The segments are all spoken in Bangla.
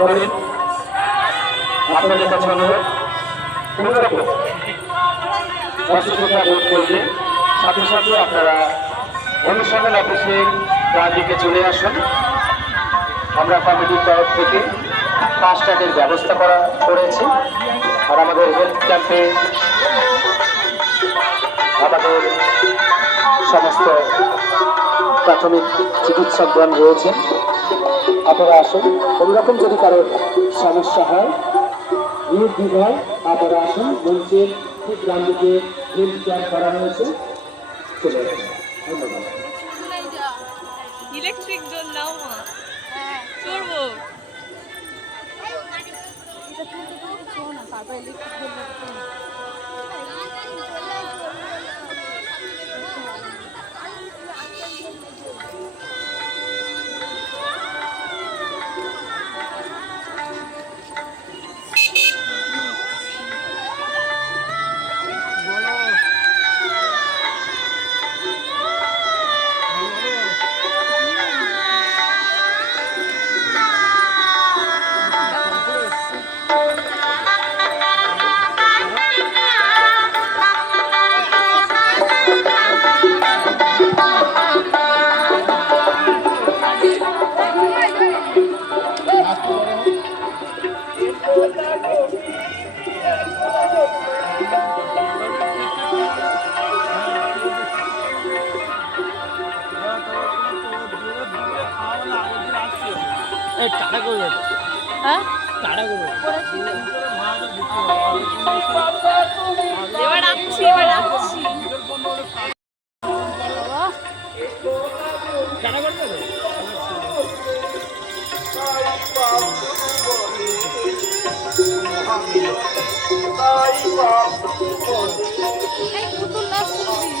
করেন, আপনাদের কাছে অনুরোধ কোনো রকম অসুস্থতা সাথে সাথে আপনারা অনুসন্ধান অফিসের ডান দিকে চলে আসুন। আমরা কমিটির তরফ থেকে ফাস্ট্যাগের ব্যবস্থা করা করেছি। আর আমাদের হেলথ ক্যাম্পে আমাদের সমস্ত প্রাথমিক চিকিৎসকগণ রয়েছেন। আপনারা আসুন। কোনোরকম যদি কারোর সমস্যা হয় নির্দ্বিধায় আপনারা আসুন। মঞ্চের ঠিক ডান দিকে হেলথ ক্যাম্প করা হয়েছে। চলে আসুন। ধন্যবাদ। ইলেকট্রিক জোন নাও মা। চড়বো। হ্যাঁ এবার আসছি এবার আসছি এই পুতুল নাচ করবি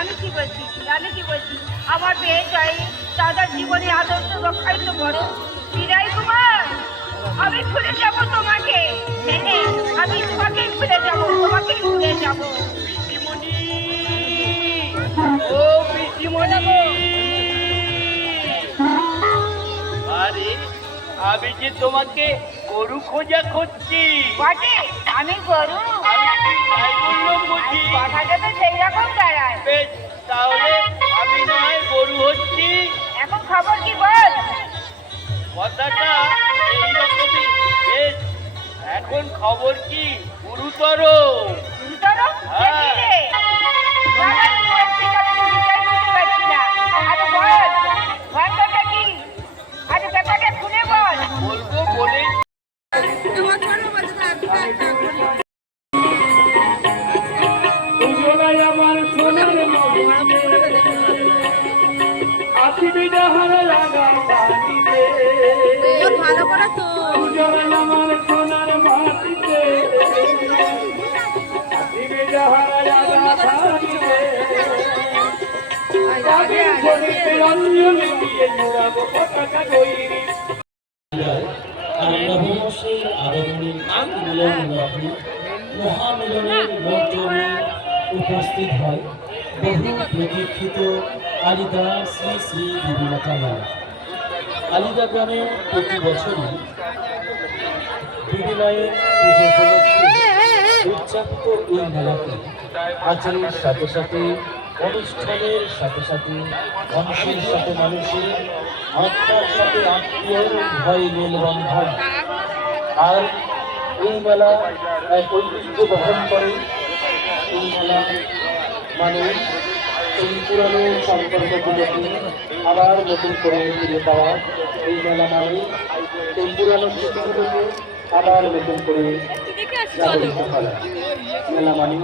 আমি কি বলছি? আমি কি বলছি? আমার বিয়ে চাই দাদার জীবনে আদর্শ রক্ষাই তো বড়। বিদায় কুমার আমি ভুলে যাব তোমাকে। আমি তোমাকে ভুলে যাব তোমাকে ভুলে যাব। পিসিমণি। ও পিসিমণি। আমি যে তোমাকে গরু খোঁজা খুঁজছি। বটে আমি গরু। আমি তাই বললাম বুঝি? কথাটা তো সেই রকম দাঁড়ায়। বেশ তাহলে আমি নয় গরু হচ্ছি। এখন খবর কি বল? কথাটা এইরকমই। বেশ এখন খবর কি? গুরুতর। গুরুতর? হ্যাঁ। উপস্থিত হয়। বহু প্রতীক্ষিত আলিদা শ্রী শ্রী দেবীমাতা মেলা আলিদা গ্রামে প্রতি বছরই দেবী মায়ের পুজো উপলক্ষে উদযাপিত এই মেলাতে আচারের সাথে সাথে অনুষ্ঠানের সাথে সাথে মানুষের সাথে মানুষের আত্মার সাথে আত্মীয় ভয় মেলবন্ধন। আর এই মেলা এক ঐতিহ্য বহন করে। এই মেলা মানে এই পুরানো সম্পর্কগুলোকে আবার নতুন করে ফিরে পাওয়া। এই মেলা মানে এই পুরানো স্মৃতিগুলোকে আবার নতুন করে জাগরিত করা। মেলা মানে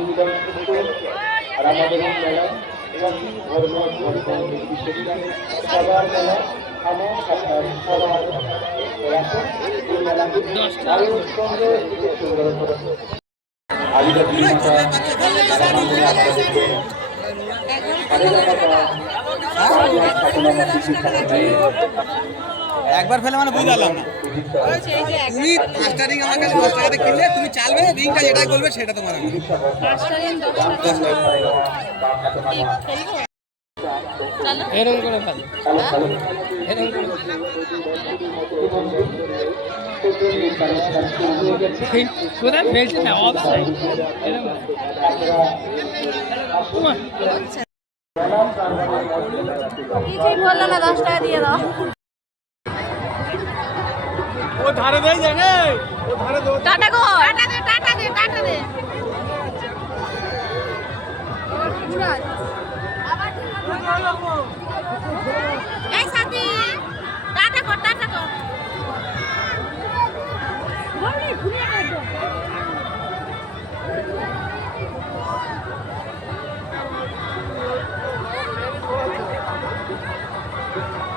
আর আমাদের এই মেলা জাতি ধর্ম সবার মেলা আমার সবার এখন মাতা রামাঙ্গনে আপনাদেরকে একবার ফেলে মানে বুঝতে পারলাম না। তুমি পাঁচটা রিং আমার কাছে দশ টাকাতে কিনলে তুমি চালবে রিংটা যেটাই বলবে সেটা তোমার। দশ টাকা এরকম করে ফেলো এরকম করে কোথায় ফেলছে না অফসাইড এরকম কিছুই বলল না দশ টাকা দিয়ে দাও। ধারে দেয় জানে ও ধারে দেবো টাটা গো টাটা দে টাটা দে টাটা দে। এই সাথী টাটা কর টাটা কর। আমাদের ওরা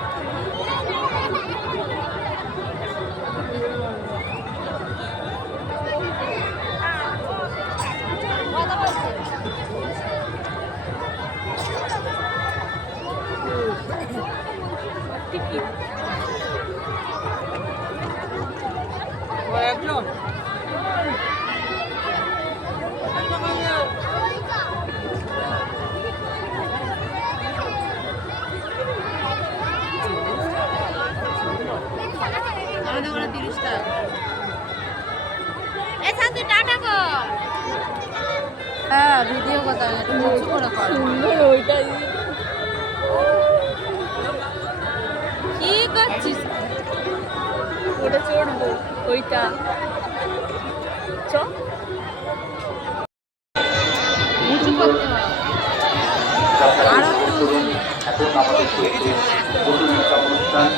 হ্যাঁ ভিডিও কথা সুন্দর ওইটাই। ওটা চড়বো ওইটা। চ। উঁচু করতে হবে আরও একটু উঁচু। এখন আমাদের চলছে নতুন একটা অনুষ্ঠান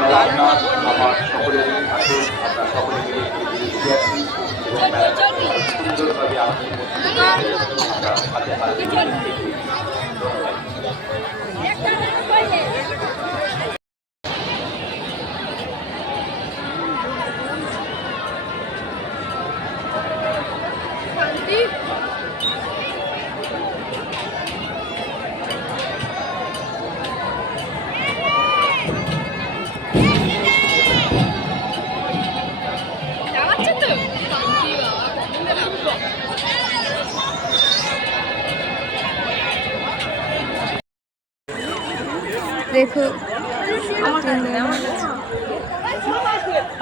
মেলার নাম আমার সকলের আসুন আমরা সকলে মিলে ঘুরে আসি এবং মেলাটাকে সুন্দরভাবে আমাদের মধ্যে আমরা হাতে হাতে মিলিয়ে চালাচ্ছে তো দেখো।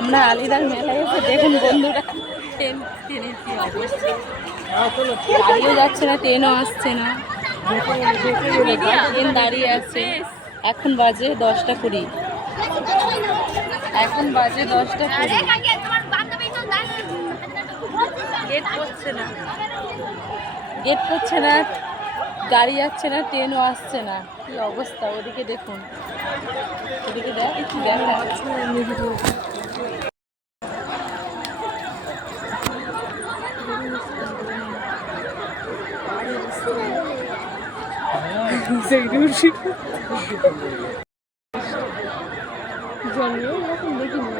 আমরা আলিদার মেলায় এসে দেখুন বন্ধুরা, ট্রেন যাচ্ছে না, ট্রেনও আসছে না। ট্রেন দাঁড়িয়ে আছে। এখন বাজে দশটা কুড়ি। এখন বাজে দশটা কুড়ি। গেট করছে না গেট করছে না। গাড়ি যাচ্ছে না ট্রেনও আসছে না। কি অবস্থা? ওদিকে দেখুন। ওদিকে দেখ দেখা। জন্মেও এরকম দেখিনি।